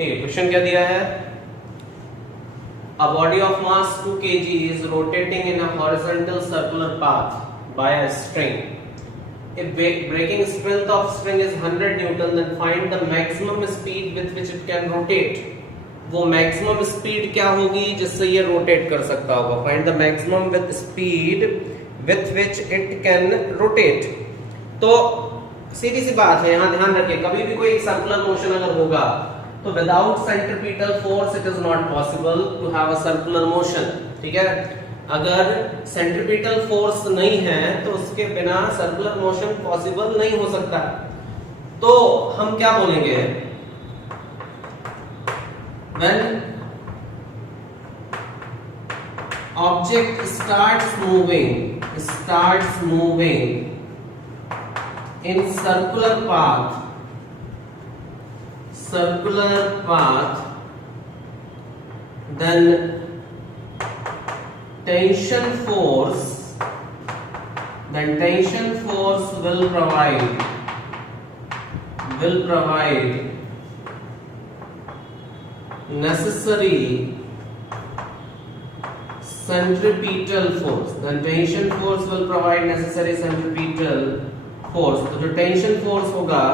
ठीक है, क्वेश्चन क्या दिया है? A body of mass 2 kg is rotating in a horizontal circular path by a string. If breaking strength of string is 100 Newton, then find the maximum speed with which it can rotate. वो maximum speed क्या होगी जिससे ये rotate कर सकता होगा? Find the maximum with speed with which it can rotate. तो सीधी सी बात है, यहां ध्यान रखिए, कभी भी कोई सर्कुलर मोशन अगर होगा तो without centripetal force it is not possible to have a circular motion. ठीक है, अगर सेंट्रीपिटल फोर्स नहीं है तो उसके बिना सर्कुलर मोशन पॉसिबल नहीं हो सकता। तो हम क्या बोलेंगे? When object starts moving in circular path, then tension force will provide necessary centripetal force. Then tension force will provide necessary centripetal force. तो जो tension force होगा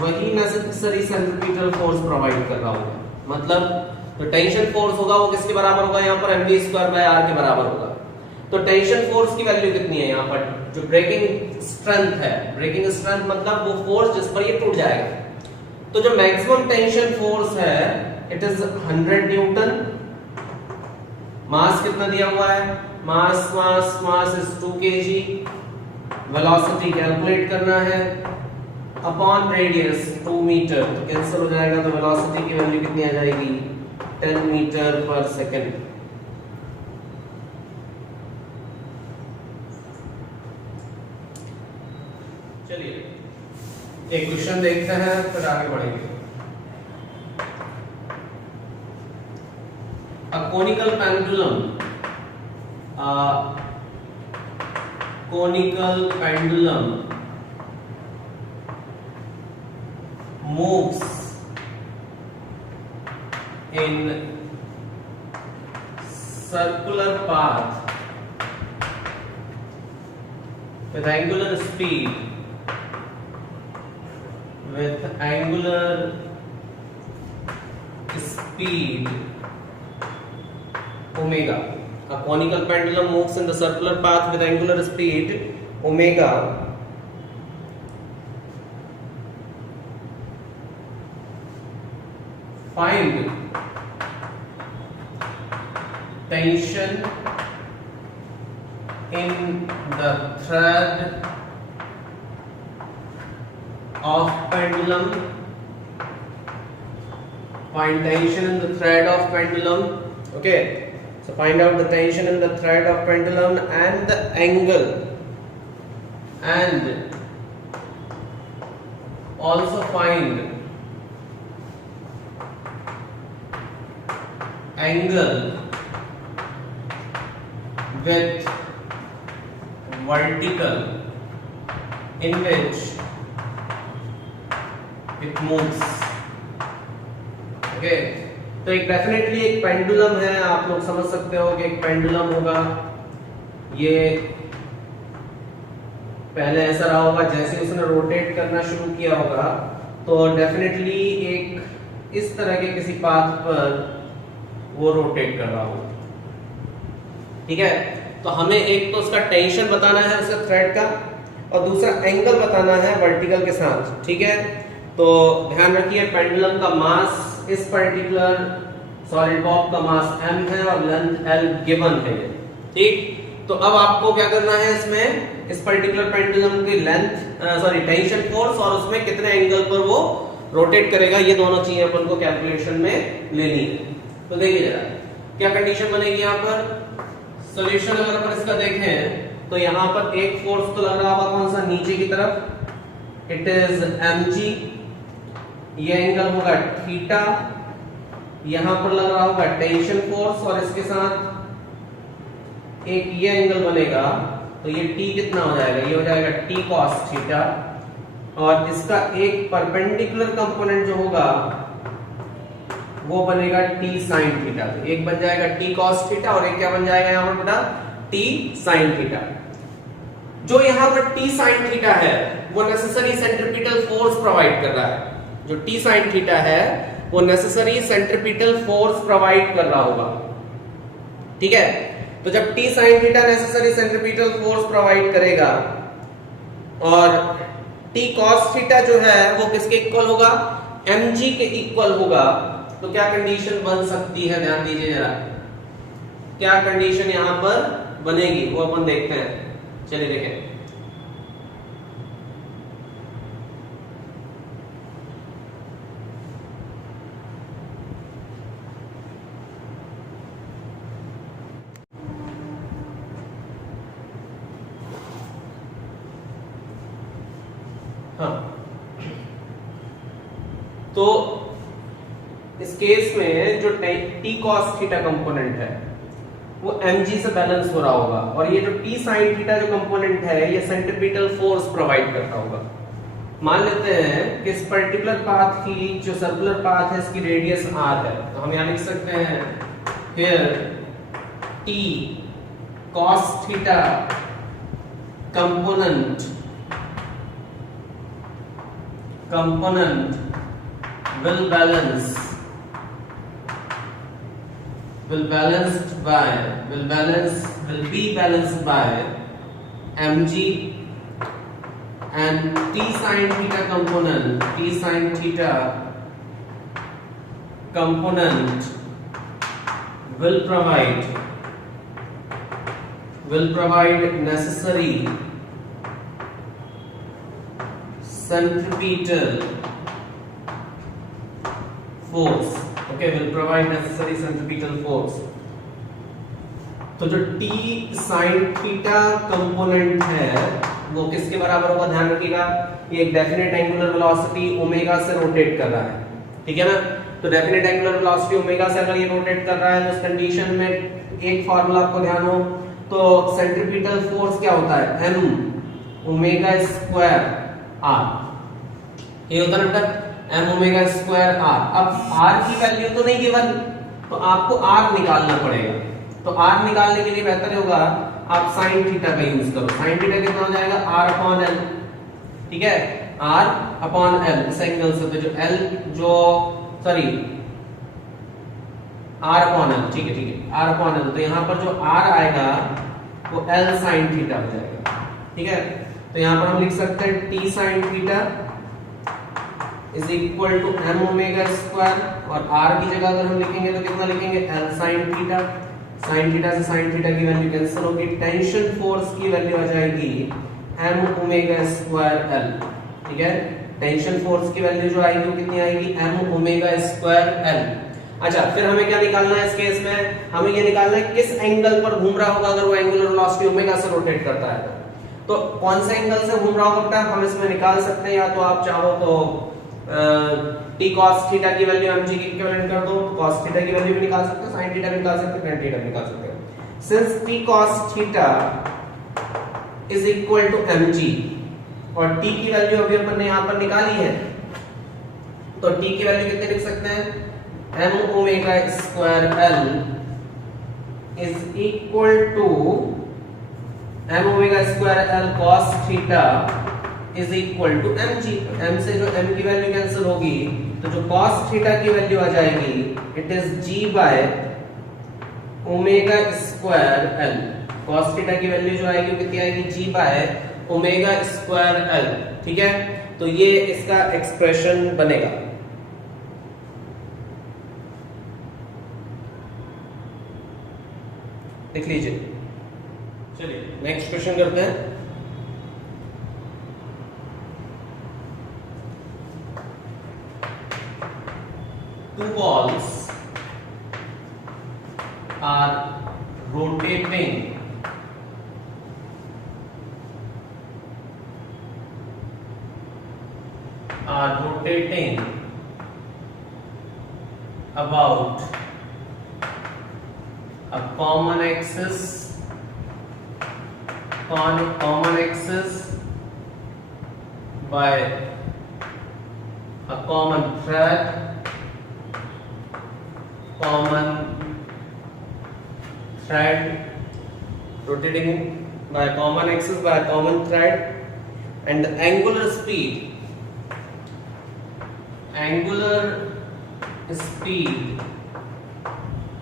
वही necessary centripetal force provide कर रहा होगा। मतलब जो tension force होगा वो किसके बराबर होगा? यहाँ पर mv²/r के बराबर होगा। तो tension force की वैल्यू कितनी है यहाँ पर? जो ब्रेकिंग स्ट्रेंथ है, ब्रेकिंग स्ट्रेंथ मतलब वो फोर्स जिस पर ये टूट जाएगा। तो जो मैक्सिमम टेंशन फोर्स है इट इज 100 न्यूटन। मास कितना दिया हुआ है? Mass is 2 kg। Velocity calculate करना है अपॉन रेडियस 2 मीटर, तो कैंसिल हो जाएगा, तो वेलोसिटी की वैल्यू कितनी आ जाएगी? 10 मीटर पर सेकंड। चलिए एक क्वेश्चन देखते हैं फिर आगे बढ़ेंगे। A conical pendulum moves in circular path with angular speed omega. A conical pendulum moves in the circular path with angular speed omega. Find tension in the thread of pendulum. Find tension in the thread of pendulum. Okay. So find out the tension in the thread of pendulum and the angle, and also find angle with vertical in which it moves. Okay. तो एक definitely एक pendulum है, आप लोग समझ सकते हो कि एक पेंडुलम होगा, ये पहले ऐसा रहा होगा, जैसे उसने रोटेट करना शुरू किया होगा तो डेफिनेटली एक इस तरह के किसी पाथ पर वो रोटेट कर रहा होगा। ठीक है, तो हमें एक तो उसका टेंशन बताना है उसका थ्रेड का, और दूसरा एंगल बताना है वर्टिकल के साथ। ठीक है, तो ध्यान रखिए पेंडुलम का मास इस पर्टिकुलर सॉलिड बॉब का मास m है और लेंथ l गिवन है। ठीक, तो अब आपको क्या करना है, इसमें इस पर्टिकुलर पेंडुलम की लेंथ टेंशन फोर्स और उसमें कितने एंगल पर वो रोटेट करेगा, ये दोनों चीजें अपन को कैलकुलेशन में लेनी है। तो देखिए जरा क्या कंडीशन बनेगी यहाँ पर। सॉल्यूशन अगर अपन इसका देखें तो यहाँ पर एक फोर्स तो लग रहा होगा, कौन सा? नीचे की तरफ, इट इज mg। ये एंगल होगा थीटा, यहां पर लग रहा होगा टेंशन फोर्स, और इसके साथ एक ये एंगल बनेगा, तो ये t कितना हो जाएगा? ये हो जाएगा t cos थीटा, और इसका एक परपेंडिकुलर कंपोनेंट जो होगा वो बनेगा टी साइन थीटा। तो एक बन जाएगा टी कॉस थीटा और एक क्या बन जाएगा यहां पर बेटा टी साइन थीटा। जो यहां पर टी साइन थीटा है वो नेसेसरी सेंट्रीपिटल फोर्स प्रोवाइड कर रहा है। जो टी साइन थीटा है वो नेसेसरी सेंट्रीपिटल फोर्स प्रोवाइड कर रहा होगा, ठीक है। तो जब T sine theta necessary centripetal force provide करेगा और टी कॉस थीटा जो है वो किसके इक्वल होगा, mg के इक्वल होगा, तो क्या कंडीशन बन सकती है, ध्यान दीजिए जरा, क्या कंडीशन यहां पर बनेगी वो अपन देखते हैं। चलिए देखें। हाँ, तो इस केस में जो टी कॉस थीटा कंपोनेंट है वो mg से बैलेंस हो रहा होगा और ये जो टी साइन थीटा जो कंपोनेंट है ये सेंट्रीपिटल फोर्स प्रोवाइड करता होगा। मान लेते हैं कि इस पर्टिकुलर पाथ की जो सर्कुलर पाथ है इसकी रेडियस r है, तो हम यहां लिख सकते हैं here T cos theta component will be balanced by mg and t sin theta component will provide necessary centripetal force, okay, will provide necessary centripetal force। तो जो t sin थीटा कंपोनेंट है वो किसके बराबर होगा, ध्यान रखिएगा, ये एक डेफिनेट एंगुलर वेलोसिटी ओमेगा से रोटेट कर रहा है, ठीक है ना। तो डेफिनेट एंगुलर वेलोसिटी ओमेगा से अगर ये रोटेट कर रहा है तो इस कंडीशन में एक फार्मूला आपको ध्यान हो, तो सेंट्रीपिटल फोर्स क्या होता है, m ओमेगा स्क्वायर r, ये होता है ना m ओमेगा स्क्वायर r। अब r की वैल्यू तो नहीं गिवन, तो आपको r निकालना पड़ेगा। तो r निकालने के लिए बेहतर होगा आप sin थीटा का यूज करो। sin थीटा कितना हो जाएगा, r अपॉन l, ठीक है, r अपॉन l इस एंगल से, तो जो l जो सॉरी r अपॉन l, ठीक है r अपॉन l, तो यहां पर जो r आएगा वो l sin थीटा हो जाएगा, ठीक है। तो यहां पर हम लिख सकते हैं t sin theta is equal to m omega square और r की जगह अगर हम लिखेंगे तो कितना लिखेंगे, l sin theta. sin theta से sin थीटा की वैल्यू कैंसिल होगी, टेंशन फोर्स की वैल्यू आ जाएगी m ओमेगा स्क्वायर l, ठीक है। टेंशन फोर्स की वैल्यू जो आएगी वो कितनी आएगी, m ओमेगा स्क्वायर l। अच्छा, फिर हमें क्या निकालना है इस केस में, हमें ये निकालना है किस एंगल पर घूम रहा होगा अगर वो एंगुलर वेलोसिटी ओमेगा से रोटेट करता है। तो कौन से एंगल से घूम रहा होगा हम इसमें निकाल सकते हैं, या तो आप चाहो तो टी cos थीटा की वैल्यू mg की इक्विवेलेंट कर दो, cos थीटा की वैल्यू भी निकाल सकते हो, sin थीटा भी निकाल सकते हो, tan थीटा भी निकाल सकते हो। Since t cos theta is equal to mg और t की वैल्यू अभी अपन ने यहां पर निकाली है, तो t की वैल्यू कितने लिख सकते हैं, m omega square l is equal to m omega square l cos theta is equal to mg। m से जो m की वैल्यू कैंसिल होगी तो जो cos थीटा की वैल्यू आ जाएगी it is g by omega square l। cos theta की value जो आएगी वो कितनी आएगी, g by omega square l, ठीक है। तो ये इसका एक्सप्रेशन बनेगा। लिख लीजिए। चलिए नेक्स्ट क्वेश्चन करते हैं। Two balls are rotating about a common axis by a common thread common thread, rotating by a common axis by a common thread, and the angular speed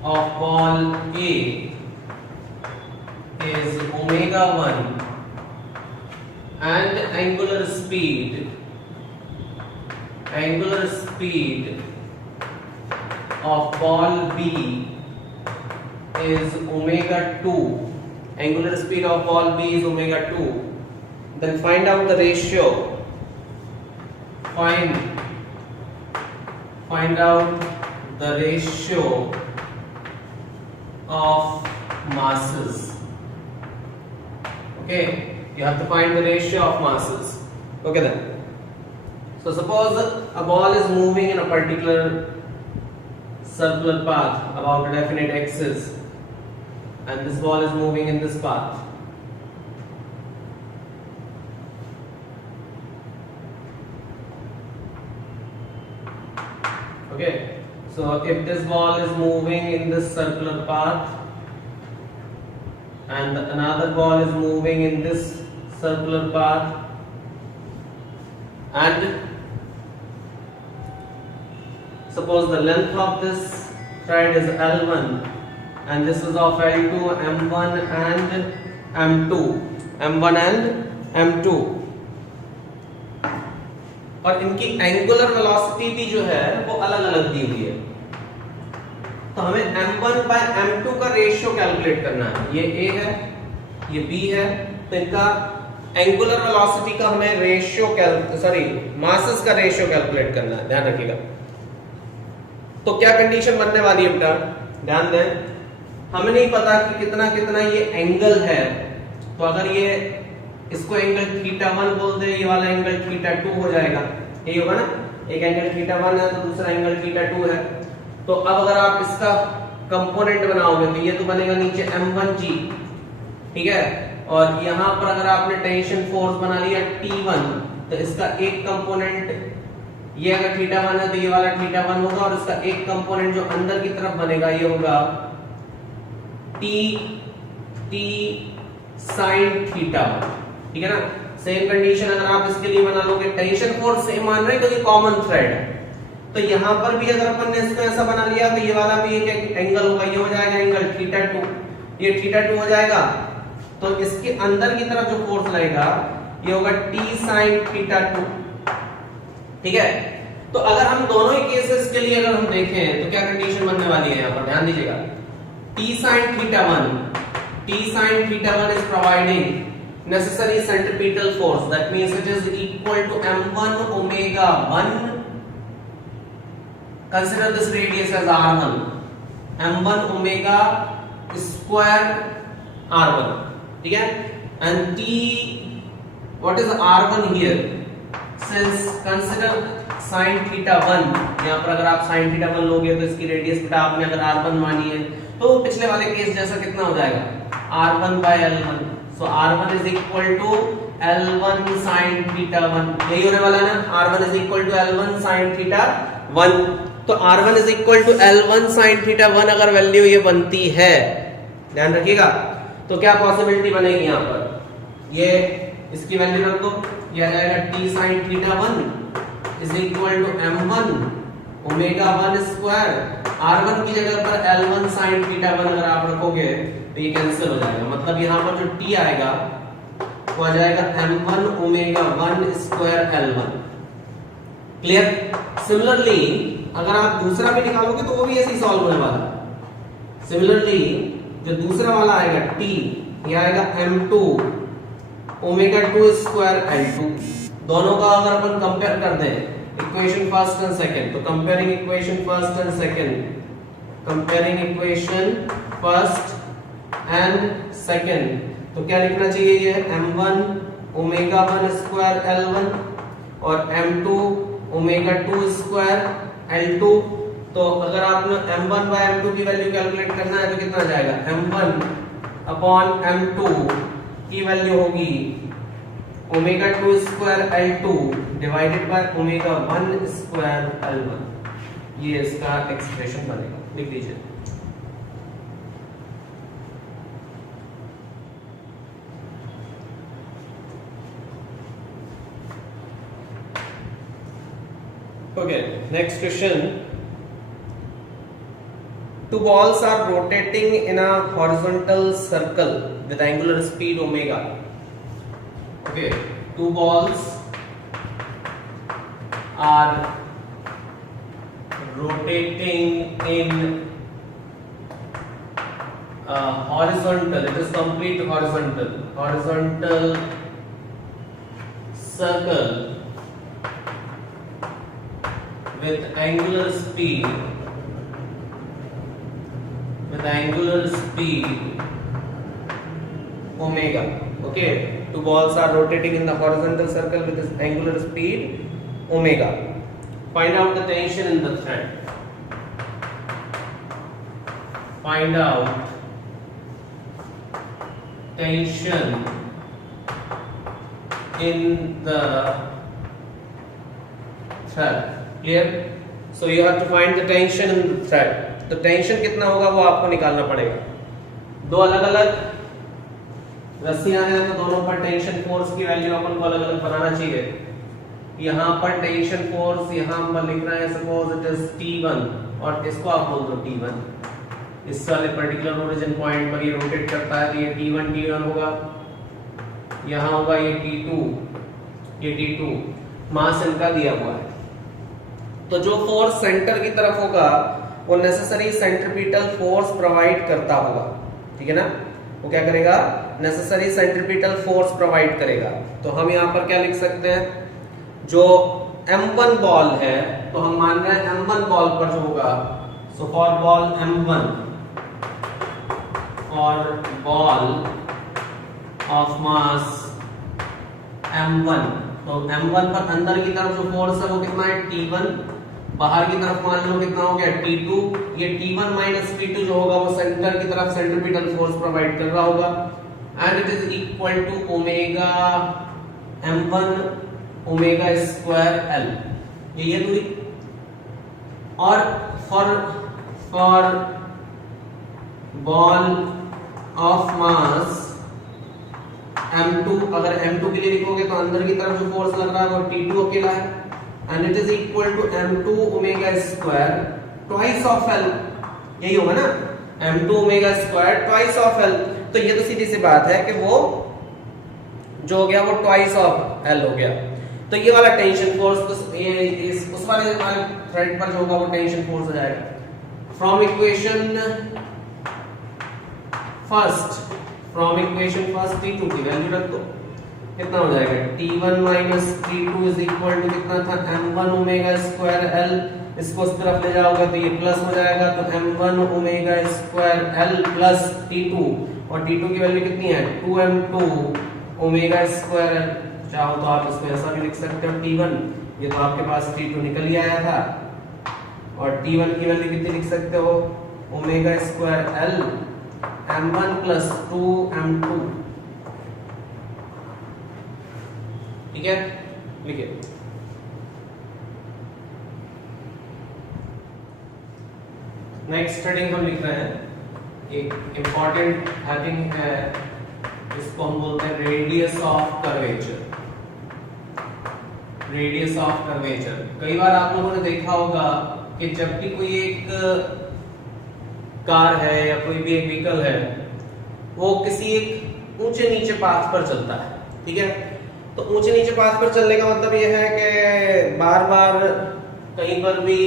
of ball A is omega 1 and angular speed of ball B is omega 2. Angular speed of ball B is omega 2. Then find out the ratio. Find out the ratio of masses. Okay, you have to find the ratio of masses. Okay then. So suppose a ball is moving in a particular circular path about a definite axis, and this ball is moving in this path. Okay, so if this ball is moving in this circular path and another ball is moving in this circular path, and suppose the length of this thread is L1 and this is of L2, M1 and M2, और इनकी angular velocity भी जो है वो अलग अलग दी हुई है। तो हमें M1 by M2 का रेशियो कैलकुलेट करना है। ये A है, ये B है, तो इनका एंगुलर वेलोसिटी का हमें रेशियो मासेस का रेशियो कैलकुलेट करना है, ध्यान रखिएगा। तो क्या कंडीशन बनने वाली है बेटा, ध्यान दें, हमें नहीं पता कि कितना कितना ये एंगल है। तो अगर ये इसको एंगल थीटा 1 बोल दे, ये वाला एंगल थीटा 2 हो जाएगा, यही होगा ना। एक एंगल थीटा 1 है तो दूसरा एंगल थीटा 2 है। तो अब अगर आप इसका कंपोनेंट बनाओगे तो ये तो बनेगा नीचे m1g, ठीक है। और यहां पर अगर आपने टेंशन फोर्स बना लिया T1, तो इसका एक कंपोनेंट, ये अगर थीटा 1 है तो ये वाला थीटा 1 होगा, और इसका एक कंपोनेंट जो अंदर की तरफ बनेगा ये होगा T sin थीटा 1, ठीक है ना। सेम कंडीशन अगर आप इसके लिए बना लोगे, टेंशन फोर्स सेम मान रहे क्योंकि कॉमन थ्रेड है। तो यहां पर भी अगर अपन ने इसको ऐसा बना लिया तो ये वाला भी एक एंगल होगा, ये हो जाएगा एंगल थीटा 2, ये थीटा 2 हो जाएगा। तो इसके अंदर की तरफ जो फोर्स लगेगा ये होगा T sin थीटा 2, ठीक है। तो अगर हम दोनों ही केसेस के लिए अगर हम देखें तो क्या कंडीशन बनने वाली है, यहां पर ध्यान दीजिएगा। T sin theta 1 is providing necessary centripetal force, that means it is equal to m1 omega 1. Consider this radius as r1, m1 omega square r1, ठीक है। and t, what is r1 here, since consider sin theta 1, यहाँ पर अगर आप sin theta 1 लोगे तो इसकी radius बेटा आपने अगर r1 मानी है तो पिछले वाले केस जैसा कितना हो जाएगा, r1 by l1। so r1 is equal to l1 sin theta 1, यही होने वाला है ना। r1 is equal to l1 sin theta 1, तो r1 is equal to l1 sin theta 1 अगर वैल्यू ये बनती है, ध्यान रखिएगा, तो क्या पॉसिबिलिटी बनेगी यहाँ पर, ये इसकी वैल्यू रख दो, ये आ जाएगा T sin theta 1 is equal to m1 omega 1 square, r1 की जगह पर l1 sin theta 1 अगर आप रखोगे तो ये कैंसिल हो जाएगा, मतलब यहाँ पर जो T आएगा वो आ जाएगा m1 omega 1 square l1, clear. Similarly अगर आप दूसरा भी निकालोगे तो वो भी ऐसे ही सॉल्व होने वाला है। सिमिलरली जो दूसरा वाला आएगा T, ये आएगा m2 omega 2 square l2, दोनों का अगर अपन कंपेयर कर दें इक्वेशन फर्स्ट एंड सेकंड, तो comparing equation first and second, comparing equation first and second, तो क्या लिखना चाहिए, ये m1 ओमेगा 1 स्क्वायर l1 और m2 ओमेगा 2 स्क्वायर l2। तो अगर आपने m1 by m2 की वैल्यू कैलकुलेट करना है तो कितना जाएगा, m1 अपॉन m2 की वैल्यू होगी omega 2 square l2 divided by omega 1 square l1, ये इसका एक्सप्रेशन बनेगा। लिख लीजिए। Okay, next question. Two balls are rotating in a horizontal circle with angular speed omega. Okay, two balls are rotating in a horizontal, it is complete horizontal circle with angular speed omega. Okay, two balls are rotating in the horizontal circle with this angular speed omega. Find out the tension in the thread. Find out tension in the thread. Clear? So you have to find the tension in the thread. तो tension कितना होगा वो आपको निकालना पड़ेगा। दो अलग अलग रस्सियां हैं तो दोनों पर टेंशन फोर्स की वैल्यू अपन को अलग अलग बनाना चाहिए। यहाँ पर टेंशन फोर्स यहाँ पर लिख रहा है सपोज इट इज T1 और इसको आप बोल दो T1। इस वाले पर्टिकुलर ओरिजिन पॉइंट पर ये रोटेट करता है तो ये T1 होगा, यहाँ होगा ये T2, मास इनका दिया हुआ है। तो जो फोर्स सेंटर की तरफ होगा वो नेसेसरी सेंट्रीपिटल फोर्स प्रोवाइड करता होगा, ठीक है ना। वो क्या करेगा? नेसेसरी सेंट्रीपिटल फोर्स प्रोवाइड करेगा। तो हम यहाँ पर क्या लिख सकते हैं, जो M1 बॉल है तो हम मान रहे हैं M1 बॉल पर जो होगा, सो फॉर बॉल M1 और बॉल ऑफ मास M1, तो M1 पर अंदर की तरफ जो फोर्स है वो कितना है T1, बाहर की तरफ मान लो कितना हो गया T2। ये T1 माइनस T2 जो होगा वो सेंटर की तरफ सेंट्रीपिटल फोर्स प्रोवाइड कर रहा होगा and it is equal to omega M1 omega square L, ये दूरी। और for ball of mass M2, अगर M2 के लिए लिखोगे तो अंदर की तरफ जो फोर्स लग रहा है वो T2 अकेला है and it is equal to M2 omega square twice of L, यही होगा ना, M2 omega square twice of L। तो ये तो सीधी सी बात है कि वो जो हो गया वो twice of L हो गया। तो ये वाला टेंशन फोर्स उस वाले थ्रेड पर जो होगा वो टेंशन फोर्स हो जाएगा। फ्रॉम इक्वेशन फर्स्ट T2 की वैल्यू रख दो, कितना हो जाएगा T1 minus T2 is equal to कितना था M1 ओमेगा स्क्वायर L। इसको इस तरफ ले जाओगे तो ये प्लस हो जाएगा, तो M1 omega square L plus T2, और T2 की वैल्यू कितनी है 2M2 ओमेगा स्क्वायर L। चाहो तो आप इसको ऐसा भी लिख सकते हो T1, ये तो आपके पास T2 निकल ही आया था, और T1 की वैल्यू कितनी लिख सकते हो omega square L M1 plus 2M2, ठीक है। लिखिए नेक्स्ट हेडिंग हम लिख रहे हैं, एक इंपॉर्टेंट हेडिंग है, इसको हम बोलते हैं रेडियस ऑफ कर्वेचर। कई बार आप लोगों ने देखा होगा कि जब भी कोई एक कार है या कोई भी एक व्हीकल है वो किसी एक ऊंचे नीचे पाथ पर चलता है, ठीक है। तो ऊंचे नीचे पाथ पर चलने का मतलब ये है कि बार बार कहीं पर भी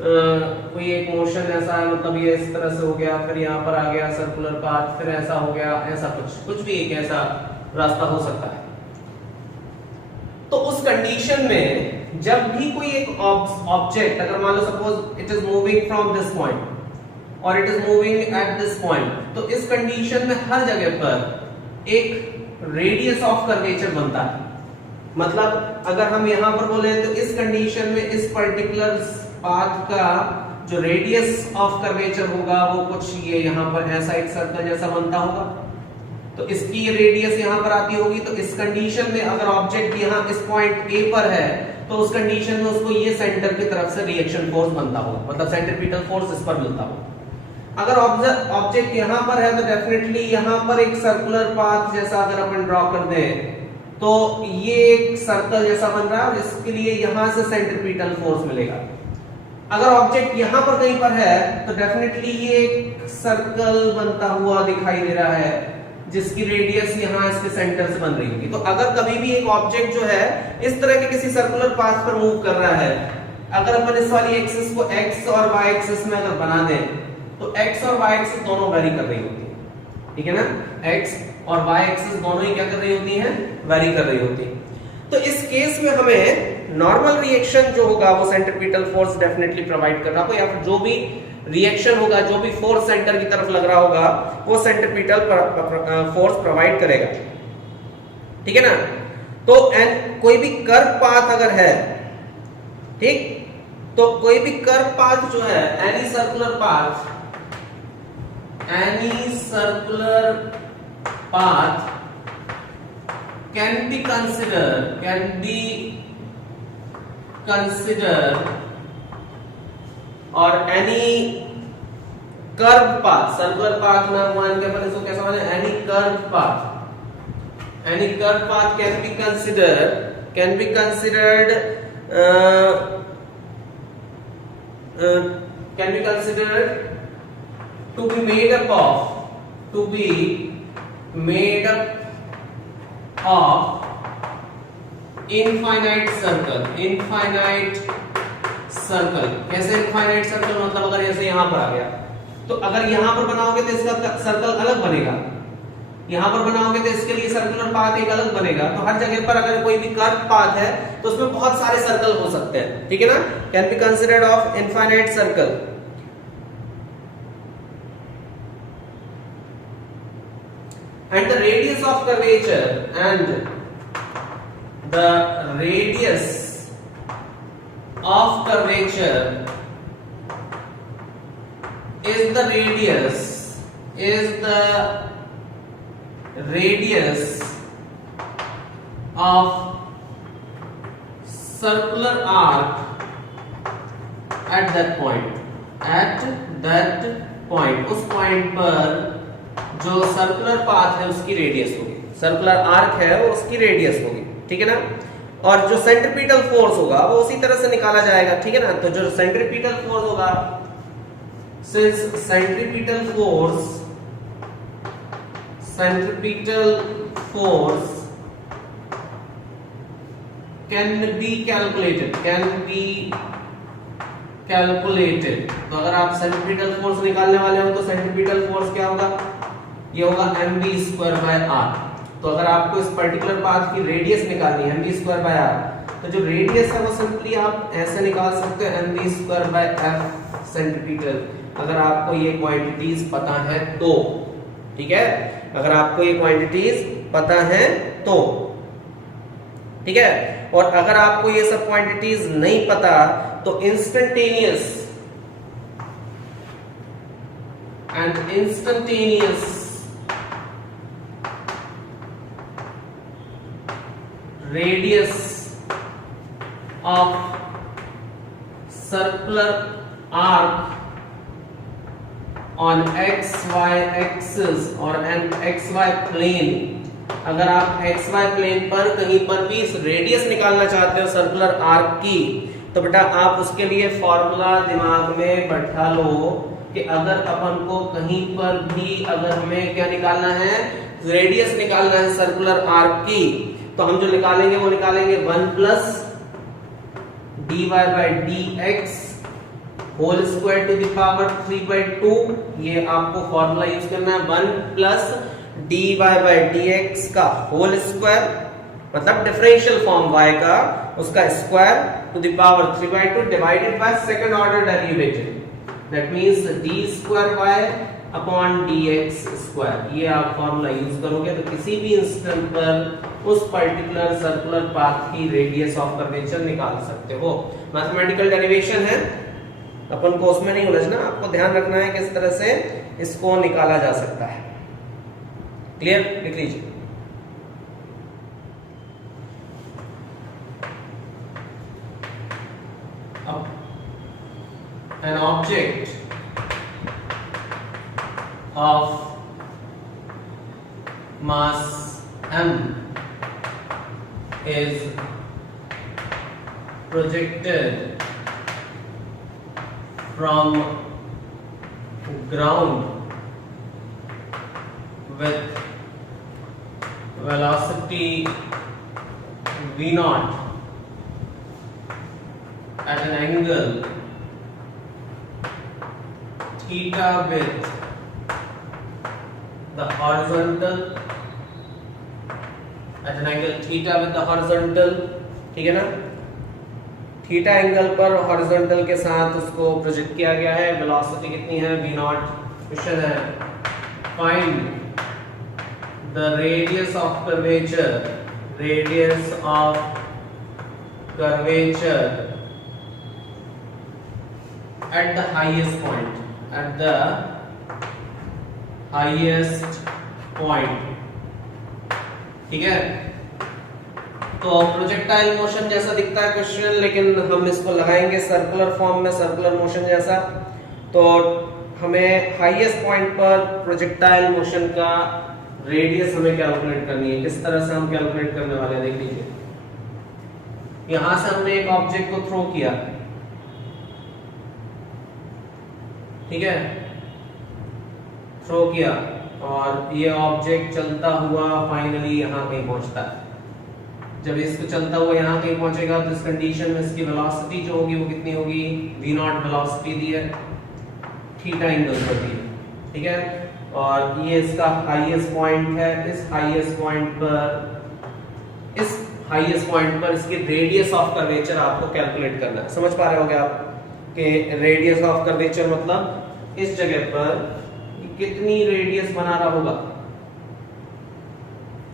कोई एक मोशन ऐसा है, मतलब ये इस तरह से हो गया, फिर यहाँ पर आ गया सर्कुलर पाथ, फिर ऐसा हो गया, ऐसा कुछ भी एक ऐसा रास्ता हो सकता है। तो उस कंडीशन में जब भी कोई एक ऑब्जेक्ट, अगर मान लो suppose it is moving from this point और it is moving at this point, तो इस कंडीशन में हर जगह पर एक रेडियस ऑफ कर्वेचर बनता है। मतलब अगर हम यहां पर बोले तो इस कंडीशन में इस पर्टिकुलर पाथ का जो रेडियस ऑफ कर्वेचर होगा वो कुछ ये यहां पर ऐसा एक सर्कल जैसा बनता होगा, तो इसकी रेडियस यहां पर आती होगी। तो इस कंडीशन में अगर ऑब्जेक्ट यहां इस पॉइंट ए पर है तो उस कंडीशन में उसको ये सेंटर की तरफ से रिएक्शन फोर्स बनता होगा, मतलब सेंट्रीपिटल फोर्स इस पर मिलता होगा। अगर ऑब्जेक्ट यहां पर है तो डेफिनेटली यहां पर एक सर्कुलर पाथ जैसा अगर अपन ड्रॉ कर दें तो ये एक सर्कल जैसा बन रहा है और इसके लिए यहां से सेंट्रीपिटल फोर्स मिलेगा। अगर ऑब्जेक्ट यहां पर कहीं पर है तो डेफिनेटली ये एक सर्कल बनता हुआ दिखाई दे रहा है जिसकी रेडियस यहां इसके सेंटर से बन रही होगी। तो अगर कभी भी एक ऑब्जेक्ट जो है इस तरह के किसी सर्कुलर पाथ पर मूव कर रहा है, अगर अपन इस वाली एक्सिस को x और y एक्सिस में अगर बना दें तो x और y एक्सिस दोनों वेरी कर रही होती है, ठीक है ना। x और y एक्सिस दोनों ही क्या कर रही होती हैं, वेरी कर रही होती है। तो इस केस में हमें नॉर्मल रिएक्शन जो होगा वो सेंट्रीपिटल फोर्स डेफिनेटली प्रोवाइड कर रहा होगा, या फिर जो भी रिएक्शन होगा, जो भी फोर्स सेंटर की तरफ लग रहा होगा वो सेंट्रीपिटल फोर्स प्रोवाइड करेगा, ठीक है ना। तो कोई भी कर्व पाथ अगर है, ठीक, तो कोई भी कर्व पाथ जो है, any circular path can be considered और any curved path, circular path ना मान के अपन इसको कैसा माने, any curved path can be considered to be made up of infinite circle। कैसे infinite circle, मतलब अगर ऐसे यहां पर आ गया तो अगर यहां पर बनाओगे तो इसका सर्कल अलग बनेगा, यहां पर बनाओगे तो इसके लिए सर्कुलर पाथ एक अलग बनेगा। तो हर जगह पर अगर कोई भी कर्व पाथ है तो उसमें बहुत सारे सर्कल हो सकते हैं, ठीक है ना। Can be considered of infinite circle. And the radius of curvature is the radius of circular arc at that point। उस पॉइंट पर जो सर्कुलर पाथ है उसकी रेडियस होगी, सर्कुलर आर्क है वो उसकी रेडियस होगी, ठीक है ना। और जो सेंट्रीपिटल फोर्स होगा वो उसी तरह से निकाला जाएगा, ठीक है ना। तो जो सेंट्रीपिटल फोर्स होगा, since centripetal force can be calculated. तो अगर आप सेंट्रीपिटल फोर्स निकालने वाले हो तो सेंट्रीपिटल फोर्स क्या होगा, ये होगा mv²/r। तो अगर आपको इस पर्टिकुलर पाथ की रेडियस निकालनी है mv²/r, तो जो रेडियस है वो सिंपली आप ऐसे निकाल सकते हो mv²/f सेंटीमीटर, अगर आपको ये क्वांटिटीज पता है तो, ठीक है। अगर आपको ये क्वांटिटीज पता है तो, ठीक है। और अगर आपको ये सब क्वांटिटीज नहीं पता तो instantaneous radius of circular arc on xy axis और xy plane, अगर आप xy प्लेन पर कहीं पर भी रेडियस निकालना चाहते हो सर्कुलर आर्क की, तो बेटा आप उसके लिए फॉर्मूला दिमाग में बैठा लो कि अगर अपन को कहीं पर भी अगर हमें क्या निकालना है, रेडियस निकालना है सर्कुलर आर्क की, तो हम जो निकालेंगे वो निकालेंगे 1 + dy/dx whole square to the power 3/2। ये आपको फॉर्मूला यूज करना है, 1 + dy/dx का होल स्क्वायर, मतलब डिफरेंशियल फॉर्म y का, उसका square to the power 3/2 divided by second order derivative, that means d²y upon dx²। ये आप फॉर्मूला यूज करोगे तो किसी भी इंस्टेंट पर उस पर्टिकुलर सर्कुलर पाथ की रेडियस ऑफ कर्वेचर निकाल सकते हो। मैथमेटिकल डेरिवेशन है, अपन को उसमें नहीं उलझना, आपको ध्यान रखना है किस तरह से इसको निकाला जा सकता है। क्लियर, लिख लीजिए। अब an object of mass m is projected from ground with velocity v naught at an angle theta with the horizontal, at an angle theta with the horizontal, ठीक है ना, थीटा एंगल पर हॉरिजॉन्टल के साथ उसको प्रोजेक्ट किया गया है। वेलोसिटी कितनी है, v नॉट। क्वेश्चन है find the radius of curvature, radius of curvature at the highest point, at the highest point, ठीक है। तो प्रोजेक्टाइल मोशन जैसा दिखता है क्वेश्चन, लेकिन हम इसको लगाएंगे सर्कुलर फॉर्म में, सर्कुलर मोशन जैसा। तो हमें हाईएस्ट पॉइंट पर प्रोजेक्टाइल मोशन का रेडियस हमें कैलकुलेट करनी है। किस तरह से हम कैलकुलेट करने वाले हैं, देख लीजिए। यहां से हमने एक ऑब्जेक्ट को थ्रो किया, ठीक है, थ्रो किया, और ये ऑब्जेक्ट चलता हुआ फाइनली यहां कहीं पहुंचता है। जब इसको चलता हुआ यहां कहीं पहुंचेगा तो इस कंडीशन में इसकी वेलोसिटी जो होगी वो कितनी होगी, v नॉट वेलोसिटी दी है, थीटा एंगल पर दी है, ठीक है। और ये इसका हाईएस्ट पॉइंट है। इस हाईएस्ट पॉइंट पर इसकी रेडियस ऑफ कर्वेचर आपको कैलकुलेट करना है। समझ पा रहे होंगे आप कि रेडियस ऑफ कर्वेचर मतलब इस जगह पर कितनी रेडियस बना रहा होगा,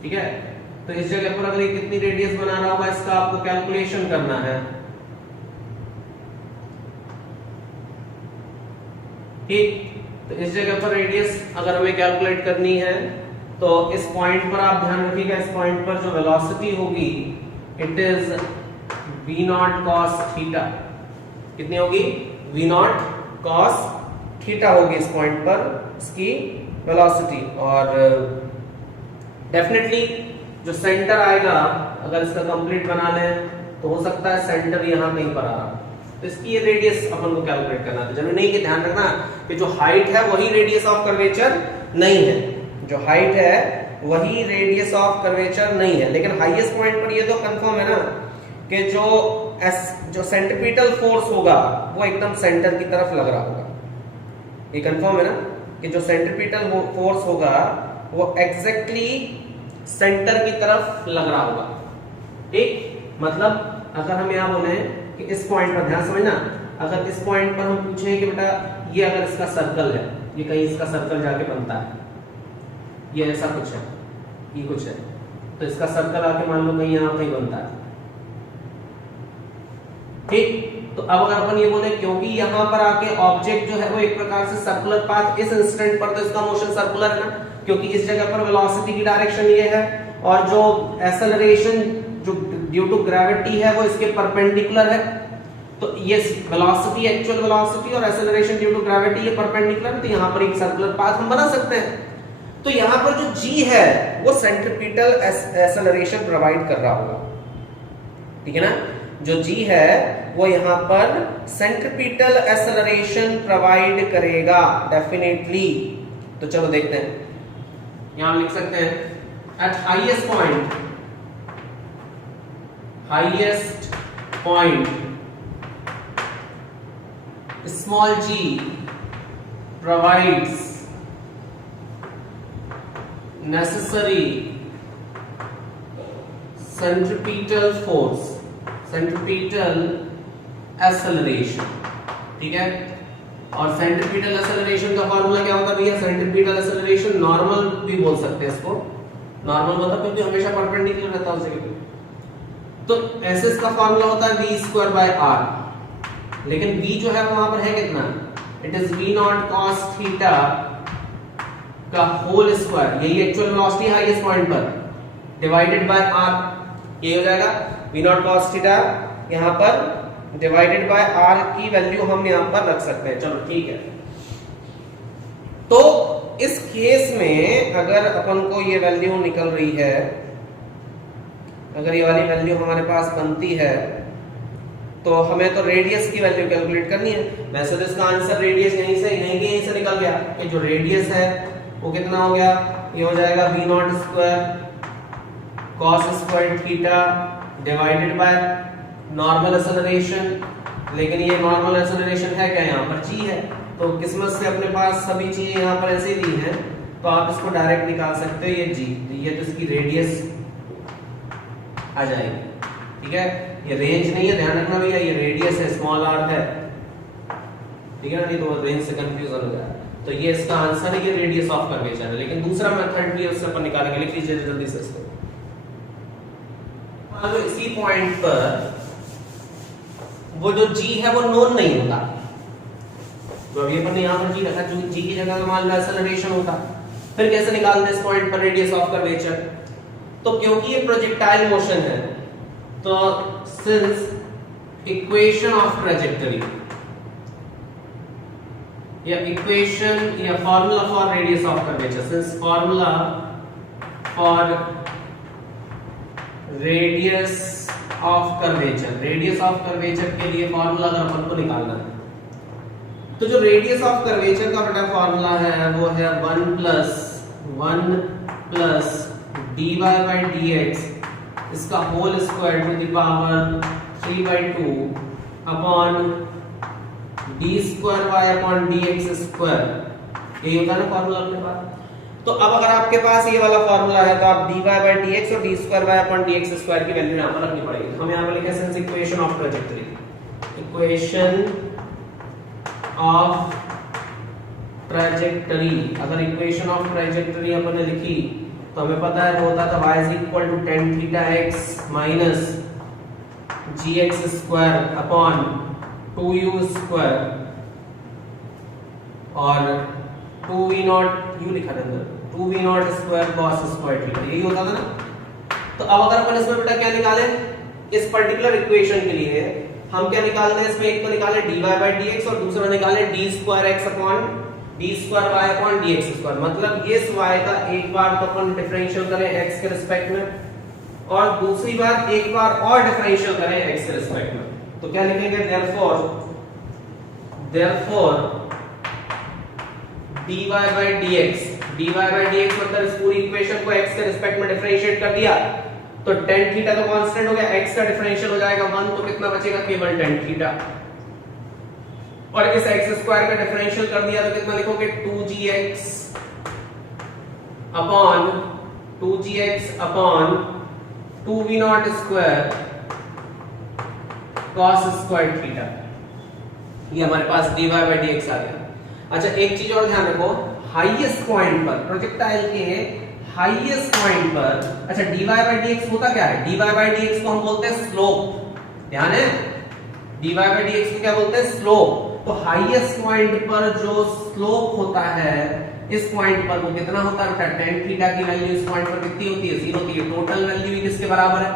ठीक है। तो इस जगह पर अगर ये कितनी रेडियस बना रहा होगा, इसका आपको कैलकुलेशन करना है, ठीक। तो इस जगह पर रेडियस अगर हमें कैलकुलेट करनी है तो इस पॉइंट पर आप ध्यान रखिएगा, इस पॉइंट पर जो वेलोसिटी होगी it is v not cos theta. कितनी होगी, v नॉट cos थीटा होगी इस पॉइंट पर इसकी वेलोसिटी। और डेफिनेटली जो सेंटर आएगा, अगर इसका कंप्लीट बना लें तो हो सकता है सेंटर यहां कहीं पर आ रहा, तो इसकी ये रेडियस अपन को कैलकुलेट करना है। जरूरी नहीं कि ध्यान रखना कि जो हाइट है वही रेडियस ऑफ कर्वेचर नहीं है, जो हाइट है वही रेडियस ऑफ कर्वेचर नहीं है, लेकिन हाईएस्ट पॉइंट पर ये तो कंफर्म है ना कि जो सेंट्रीपिटल फोर्स होगा वो एकदम सेंटर की तरफ लग रहा होगा। ये कंफर्म है ना कि जो सेंट्रीपिटल फोर्स होगा वो एग्जैक्टली सेंटर की तरफ लग रहा होगा, ठीक। मतलब अगर हम यहां बोले कि इस पॉइंट पर, ध्यान समझना, अगर इस पॉइंट पर हम पूछें कि बेटा ये अगर इसका सर्कल है, ये कहीं इसका सर्कल जाके बनता है, ये ऐसा कुछ है, ये कुछ है, तो इसका सर्कल आके मान लो कहीं यहां कहीं बनता है, ठीक। तो अब अगर अपन ये बोले क्योंकि यहां पर आके ऑब्जेक्ट जो है वो एक प्रकार से सर्कुलर पाथ, इस इंस्टेंट पर तो इसका मोशन सर्कुलर है ना, क्योंकि इस जगह पर वेलोसिटी की डायरेक्शन ये है और जो एक्सेलरेशन जो ड्यू टू ग्रेविटी है वो इसके परपेंडिकुलर है। तो ये वेलोसिटी, एक्चुअल वेलोसिटी और एक्सेलरेशन ड्यू टू ग्रेविटी ये परपेंडिकुलर, तो यहां पर एक सर्कुलर पाथ हम बना सकते हैं। तो यहां पर जो g है वो सेंट्रीपिटल एक्सेलरेशन प्रोवाइड कर रहा होगा, ठीक है ना। जो g है वो यहां पर सेंट्रीपिटल एक्सेलरेशन प्रोवाइड करेगा डेफिनेटली। तो चलो देखते हैं, यहां लिख सकते हैं eight highest point small g provides necessary centripetal force, centripetal acceleration, ठीक है। और सेंट्रीपिटल एक्सेलरेशन का फार्मूला क्या होता है भैया, सेंट्रीपिटल एक्सेलरेशन नॉर्मल भी बोल सकते हैं इसको, नॉर्मल मतलब क्योंकि हमेशा परपेंडिकुलर रहता है उस जगह पे। तो ऐसे इसका फार्मूला होता है v²/r, लेकिन v जो है वहां पर है कितना, it is v not cos theta का होल स्क्वायर, यही एक्चुअल वेलोसिटी हाईएस्ट पॉइंट पर, डिवाइडेड बाय आर, ये हो जाएगा v नॉट cos थीटा, यहां पर डिवाइडेड बाय आर की वैल्यू हम यहां पर रख सकते हैं। चलो ठीक है, तो इस केस में अगर अपन को ये वैल्यू निकल रही है, अगर ये वाली वैल्यू हमारे पास बनती है, तो हमें तो रेडियस की वैल्यू कैलकुलेट करनी है। वैसे तो इसका आंसर रेडियस यहीं से निकल गया कि जो रेडियस है वो कितना हो गया, ये हो जाएगा v not square cos square theta divided by normal acceleration. लेकिन ये नॉर्मल एक्सेलरेशन है क्या, यहाँ पर g है, तो किस्मत से अपने पास सभी चीजें यहाँ पर ऐसे दी हैं, तो आप इसको डायरेक्ट निकाल सकते हो, ये g, ये तो इसकी रेडियस आ जाएगी। ठीक है, ये रेंज नहीं है, ध्यान रखना भैया, ये रेडियस है, स्मॉल r है, ठीक है ना, नहीं तो रेंज से कंफ्यूजन हो जाए। तो ये इसका आंसर है, ये रेडियस ऑफ कर्वेचर है। लेकिन दूसरा मेथड भी है, उससे अपन निकालेंगे, लिख लीजिए जल्दी से इसको। मान लो इसी पॉइंट पर वो जो g है वो नोन नहीं होता, तो अभी अपन ने यहां पर g रखा, g की जगह मान लो एक्सेलरेशन होता, फिर कैसे निकालते इस पॉइंट पर रेडियस ऑफ कर्वेचर? तो क्योंकि ये प्रोजेक्टाइल मोशन है, तो सिंस इक्वेशन ऑफ ट्रैजेक्टरी या इक्वेशन या formula for radius of curvature, since formula for radius of curvature, radius of curvature के लिए फॉर्मूला अगर अपन को निकालना है, तो जो रेडियस ऑफ कर्वेचर का बटा फॉर्मूला है वो है 1 प्लस dy by dx इसका whole square to the power 3/2 upon d square y upon dx square, यही होता है ना फॉर्मूला अपने पास। तो अब अगर आपके पास ये वाला फॉर्मूला है, तो आप dy by dx और d square y upon dx square की वैल्यू यहां पर रखनी पड़ेगी। हम यहां पर लिखे since equation of trajectory, equation of trajectory, अगर इक्वेशन ऑफ ट्रैजेक्टरी अपन ने लिखी तो हमें पता है वो होता था y is equal to tan theta x minus gx square upon 2u square और 2v naught u लिखा था अंदर 2v naught square cos square theta, यही होता था ना। तो अब अगर अपन इसमें बेटा क्या निकाले, इस पर्टिकुलर इक्वेशन के लिए हम क्या निकालते हैं, इसमें एक तो निकाले dy by dx और दूसरा निकाले d square x upon d square y upon dx square. मतलब इस y का एक बार तो अपन डिफरेंशियल करें x के रिस्पेक्ट में और दूसरी बार एक बार और डिफरेंशियल करें x के रिस्पेक्ट में, तो क्या लिखेंगे, therefore dy by dx मतलब इस पूरी इक्वेशन को x के रिस्पेक्ट में डिफरेंशिएट कर दिया तो tan थीटा तो कांस्टेंट हो गया, x का डिफरेंशियल हो जाएगा 1, तो कितना बचेगा, केवल tan थीटा। और इस x स्क्वायर का डिफरेंशियल कर दिया तो कितना लिखोगे, 2gx upon 2v not square cos square theta, ये हमारे पास dy by dx आ गया। अच्छा एक चीज और ध्यान रखो, हाईएस्ट पॉइंट पर, प्रोजेक्टाइल के हाईएस्ट पॉइंट पर, अच्छा dy by dx होता क्या है, dy by dx को हम बोलते हैं स्लोप, ध्यान है, dy by dx को क्या बोलते हैं, स्लोप। तो हाईएस्ट पॉइंट पर जो स्लोप होता है, इस पॉइंट पर वो कितना होता है, tan थीटा की वैल्यू इस पॉइंट पर कितनी होती है, 0 होती है। टोटल वैल्यू किसके बराबर है,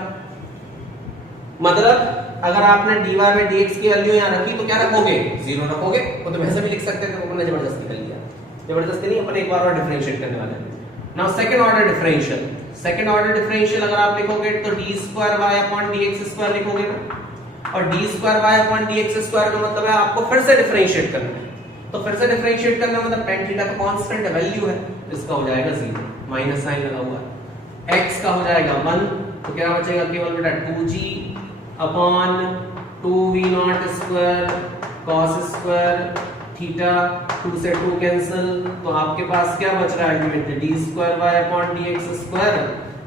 मतलब अगर आपने dy by dx की वैल्यू यहां रखी तो क्या रखोगे, 0 रखोगे। वो तो वैसे भी लिख सकते थे, हमने जबरदस्ती कर लिया, जबरदस्ती नहीं, अपन एक बार और डिफरेंशिएट करने वाले हैं। Now second order differential, second order differential अगर आप लिखोगे तो d square y upon dx square लिखोगे ना, और d square y upon dx square का मतलब है आपको फिर से डिफरेंशिएट करना है। तो फिर से डिफरेंशिएट करना मतलब tan थीटा तो कांस्टेंट है, वैल्यू है, इसका हो जाएगा 0, माइनस साइन लगा हुआ है, x का हो जाएगा 1, तो क्या बचेगा केवल बेटा 2g upon 2v not square cos square theta, 2 से 2 कैंसिल, तो आपके पास क्या बच रहा है ultimately, d square y upon dx square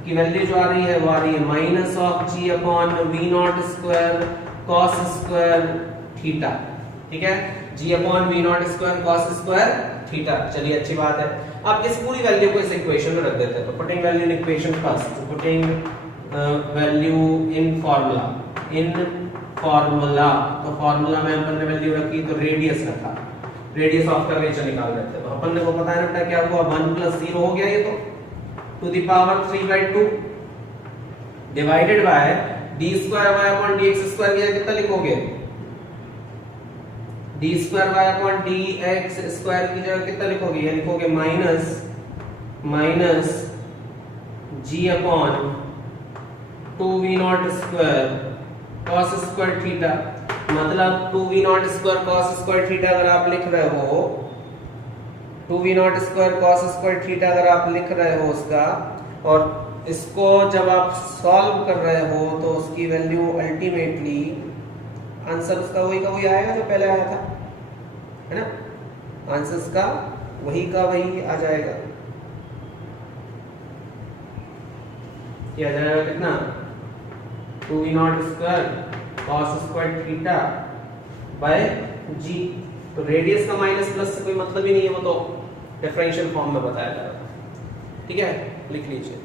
की वैल्यू जो आ रही है वो आ रही है minus of g upon v not square cos square theta, ठीक है, g upon v not square cos square theta. चलिए अच्छी बात है। अब इस पूरी वैल्यू को इस इक्वेशन में रख देते हैं, तो putting value in equation first, putting value in formula, in formula, तो फॉर्मूला में अपन ने वैल्यू रखी तो रेडियस रखा, रेडियस ऑफ कर्वेचर निकाल रहे थे। तो अपन को पता है ना क्या हुआ, 1 + 0 हो गया ये तो, to the power 3/2 divided by d2y/dx² की जगह कितना लिखोगे, d2y/dx² की जगह कितना लिखोगे, ये लिखोगे minus g/2v0² cos square theta. मतलब 2v0² cos स्क्वायर थीटा अगर आप लिख रहे हो, 2v0² cos स्क्वायर थीटा अगर आप लिख रहे हो उसका, और इसको जब आप सॉल्व कर रहे हो तो उसकी वैल्यू अल्टीमेटली आंसर उसका वही का वही आएगा जो पहले आया था, है ना, आंसर का वही आ जाएगा। क्या जाएगा कितना, 2v0² cos square theta by g। तो रेडियस का माइनस प्लस से कोई मतलब ही नहीं है, वो तो डिफरेंशियल फॉर्म में बताया जा रहा है। ठीक है, लिख लीजिए।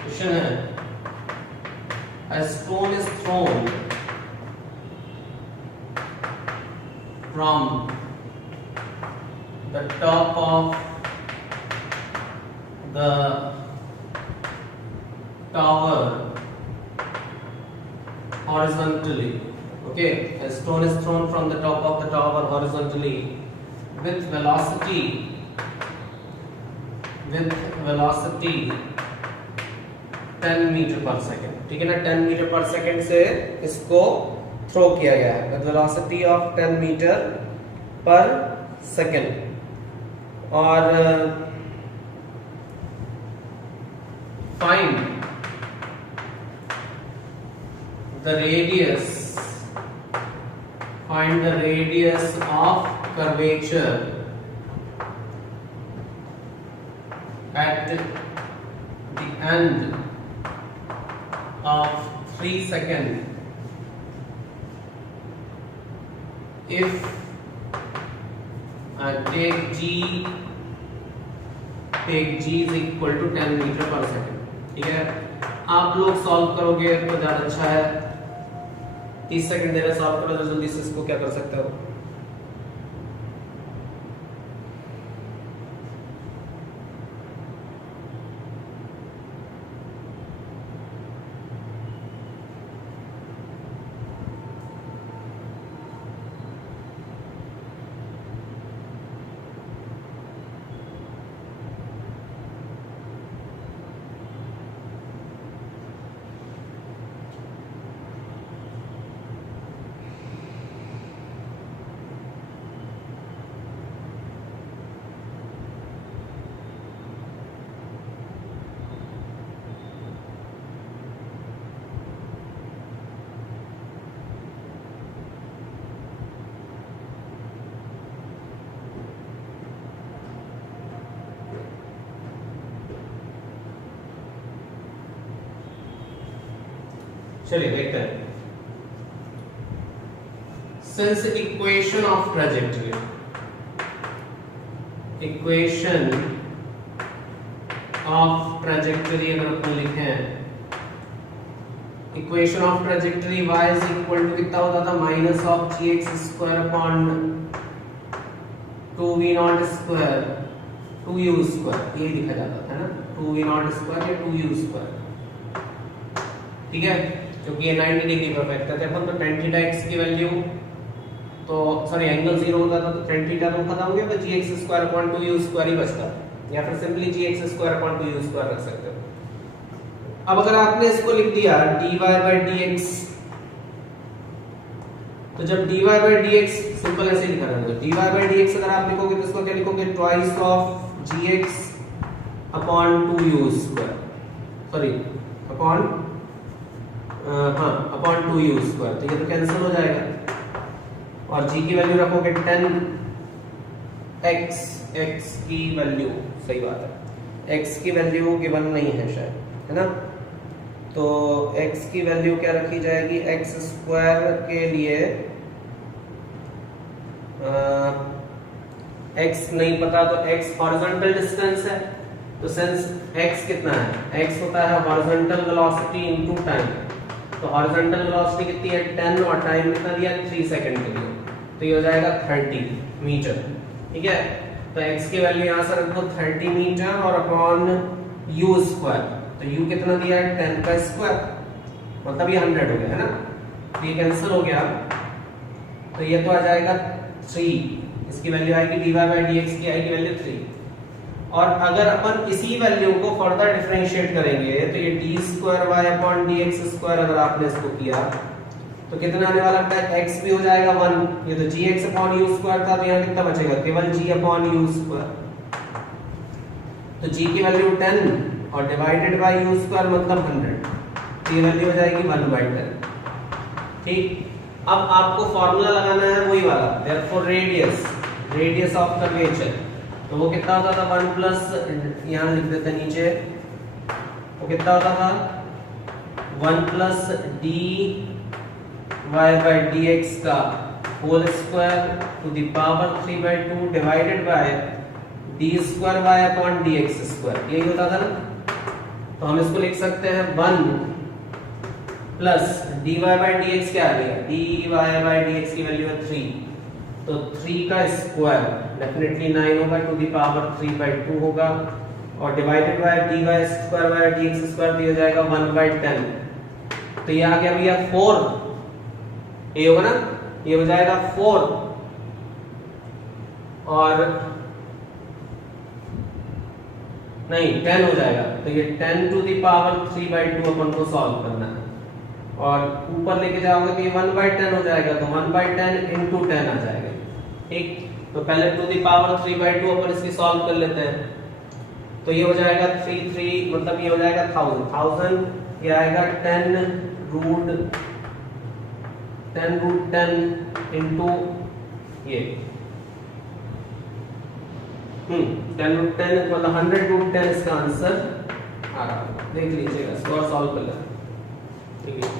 क्वेश्चन है, a stone is thrown from the top of the tower horizontally. Okay, a stone is thrown from the top of the tower horizontally with velocity 10 metre पर सेकेंड। ठीक है ना, 10 मीटर पर सेकेंड से इसको थ्रो किया गया है विद वेलोसिटी ऑफ 10 मीटर पर सेकेंड। और find the radius of curvature at the end of 3 seconds if take g is equal to 10 metre पर सेकेंड। ठीक है, आप लोग सॉल्व करोगे तो ज्यादा अच्छा है, 30 सेकंड दे रहे सॉल्व करो तो जल्दी से इसको क्या कर सकते हो। चलिए देखते हैं। Since equation of trajectory अगर अपन लिखें, equation of trajectory y is equal to कितना होता था, minus of gx² upon 2v0², 2u², ये लिखा जाता था ना, 2v0² या 2u²। ठीक है, क्योंकि ये 90 डिग्री पर वेक्टर थे अपन, तो tan थीटा x की वैल्यू तो सॉरी एंगल 0 होता था तो tan थीटा तो खत्म हो गया, तो gx² 2u² ही बचता, या फिर सिंपली gx² 2u² रख सकते हो। अब अगर आपने इसको लिख दिया dy/dx, तो जब dy/dx सिंपल ऐसे लिखा रहता है, dy/dx अगर आप लिखोगे तो इसको क्या लिखोगे, twice of gx upon 2u², sorry upon हाँ अपॉन 2u², तो ये तो कैंसिल हो जाएगा। और g की वैल्यू रखोगे 10x, x की वैल्यू, सही बात है, x की वैल्यू गिवन नहीं है शायद, है ना, तो x की वैल्यू क्या रखी जाएगी, x² के लिए x नहीं पता तो x हॉरिजॉन्टल डिस्टेंस है, तो सिंस x कितना है, x होता है हॉरिजॉन्टल वेलोसिटी इनटू टाइम, तो हॉरिजॉन्टल वेलोसिटी कितनी है 10 और टाइम कितना दिया 3 सेकंड के लिए, तो ये हो जाएगा 30 मीटर। ठीक है, तो x की वैल्यू यहां से रख दो 30 मीटर और अपॉन u², तो u कितना दिया है 10 का स्क्वायर, मतलब ये 100 हो गया, है ना, तो ये कैंसिल हो गया, तो ये तो आ जाएगा 3, इसकी वैल्यू आएगी dy/dx की आएगी वैल्यू 3। और अगर अपन इसी वैल्यू को फर्दर डिफरेंशिएट करेंगे तो ये d²y/dx² अगर आपने इसको किया तो कितना आने वाला है, x भी हो जाएगा 1, ये तो gx/u² था, तो यहाँ कितना बचेगा, केवल g/u², तो g की वैल्यू 10 और डिवाइडेड बाय u² मतलब 100, तो ये वैल्यू हो जाएगी 1/10। ठीक, अब आपको फॉर्मूला लगाना है वही वाला, देयरफॉर रेडियस ऑफ कर्वेचर, तो वो कितना होता था 1 प्लस, यहाँ लिख देते नीचे, वो कितना होता था 1 प्लस dy/dx का whole square to the power 3/2 divided by d²y/dx², यही होता था ना, तो हम इसको लिख सकते हैं 1 प्लस dy/dx क्या आ गया, dy/dx की वैल्यू है 3, तो 3 का स्क्वायर डेफिनेटली 9 होगा, टू द पावर 3/2 होगा, और डिवाइडेड बाय dy²/dx² तो ये हो जाएगा 1/10, तो ये आ गया भैया 4, ये होगा ना, ये हो जाएगा 4, और नहीं 10 हो जाएगा, तो ये 10 टू द पावर 3/2 अपन को सॉल्व करना है, और ऊपर लेके जाओगे तो ये 1/10 हो जाएगा, तो 1/10 into 10 आ जाएगा। ठीक, तो पहले टू द पावर 3/2 अपन इसकी सॉल्व कर लेते हैं, तो ये हो जाएगा 3 मतलब ये हो जाएगा 1000, ये आएगा 10√10 into ये 10√10 मतलब 100√10 इसका आंसर आ रहा है, देख लीजिएगा, इसको और सॉल्व कर लेते हैं। ठीक है।